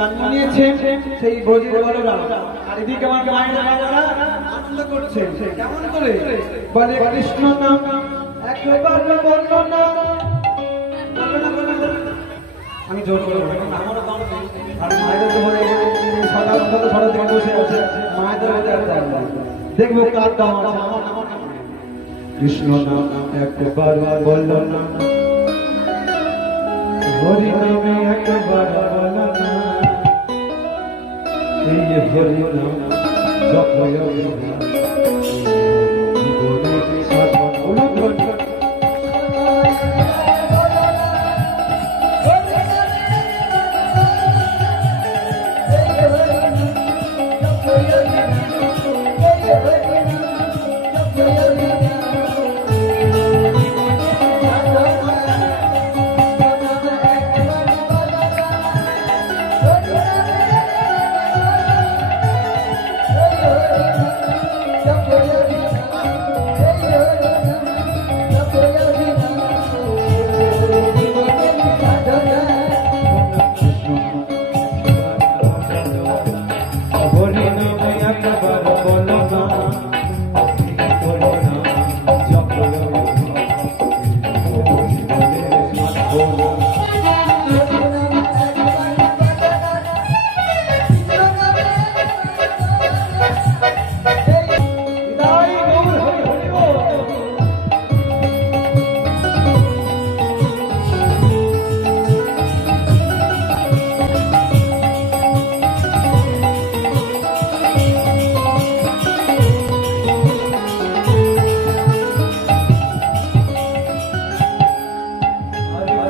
জন্ম সেই ব্রজের বলরা আর এদিকে আমার মায়ের বাবারা আনন্দ করছে। কেমন করে? বলে কৃষ্ণ নাম, একবার বলল। আমি জোর করে দেখব কার আমার কৃষ্ণ নাম একবার বলল হরি নামে একবার এই হরি নাম জপয় জীবনে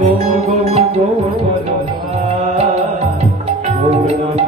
গৌর গৌর গৌর বলো ভাই, গৌর নাম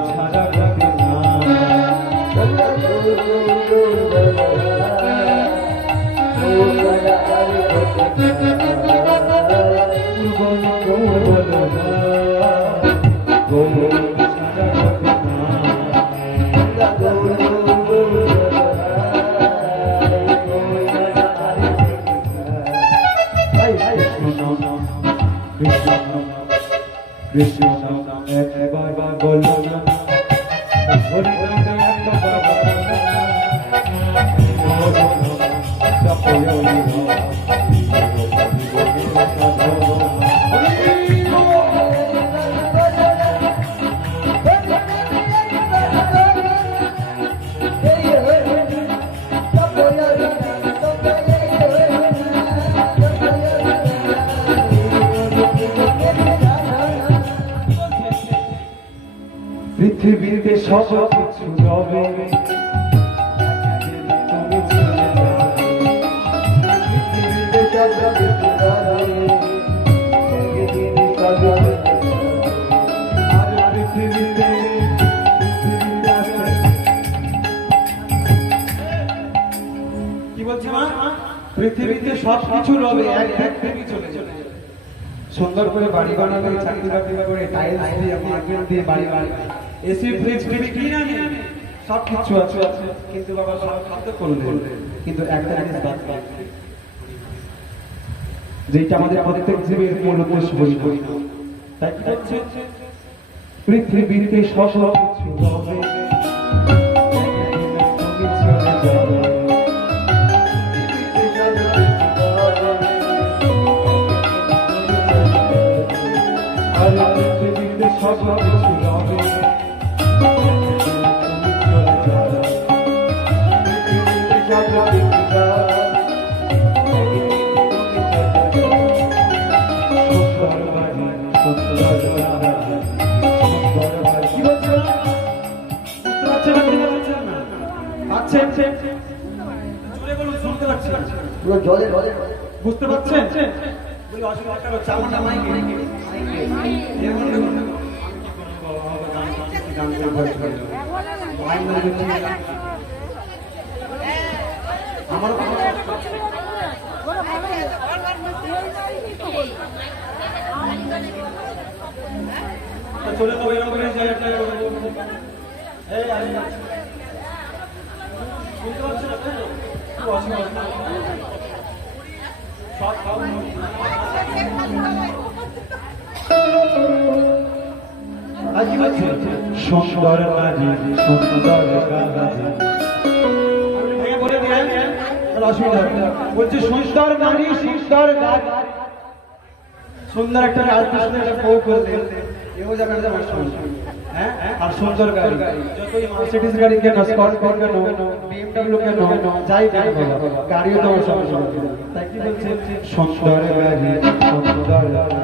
হরি নাম পৃথিবীতে পৃথিবীতে আছে। কি বলছি মা? পৃথিবীতে সব কিছু রবে এক থেকে চলে চলে সুন্দর করে বাড়ি বানাবে চাকরি বাকরি করে টাইলস দিয়ে মার্বেল দিয়ে বাড়ি বাড়ি এসি ফ্রিজ ফ্রিজ কি না সব কিছু আছে। কিন্তু বাবা, সব খাদ্য করলেন। কিন্তু একটা জিনিস বাদ যেটা আমাদের প্রত্যেক জীবের মূল উদ্দেশ্য বই বই তাই হচ্ছে? পৃথিবীতে সব কিছু পৃথিবীতে সব পাচ্ছেন? জোরে বলুন, শুনতে পাচ্ছেন? পুরো জলে জলে বুঝতে পারছেন ওই অসুবিধাটা হচ্ছে আমার না মাইকে। তা চলে তো এরকম করে যাই একটা এরকম করে। এই আরে শুনতে পাচ্ছেন না তো? খুব অসুবিধা সব খাওয়া আর কি বলছে সুন্দর নারী সুন্দর অসুবিধা বলছে, সুন্দর নারী, সুন্দর গাছ সুন্দর একটা গাছ কৃষ্ণ একটা বউ করলে এও যাবে হ্যাঁ? আর সুন্দর গাড়ি। যতই গাড়ি কেন স্করপিও কেন বিএমডব্লিউ কেন, যাই গাড়িও তো। তাই কি সুন্দর গাজি সুন্দর গাজি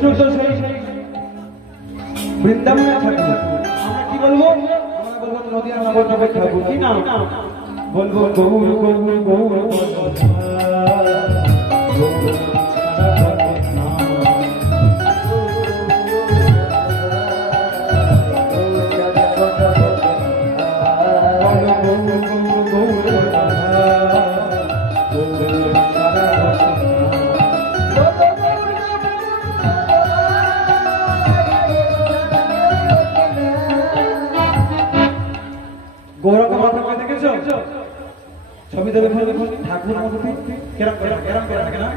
বলে কৃষ্ণ তো সেই বৃন্দাবনে ঠাকুর আমরা কি বলব আমরা বলব বলব কি নাম বলব গৌর গৌর গৌর ছবি দেবে ঠাকুর মূর্তি কেরম কেরম কেরম কেরম কেরম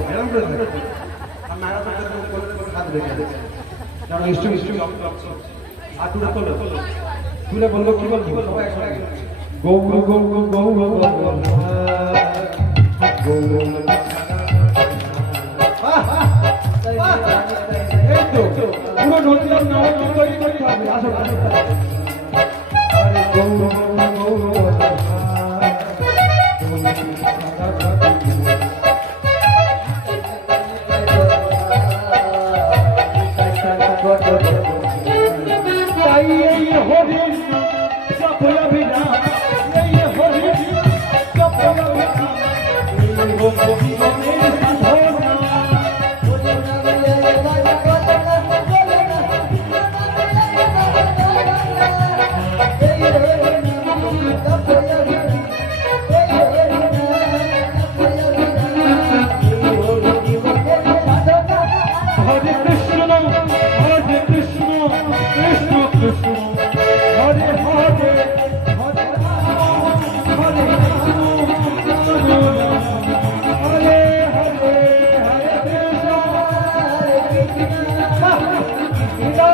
কেরম করে থাকে। আর নাড়া পাড়া করে করে হাত রেখে। যেমন ইষ্টু ইষ্টু আর তুলে তোলো তুলে বলব কি তো পুরো নদীর নাম তৈরি করতে হবে আসো আসো Thank you. You know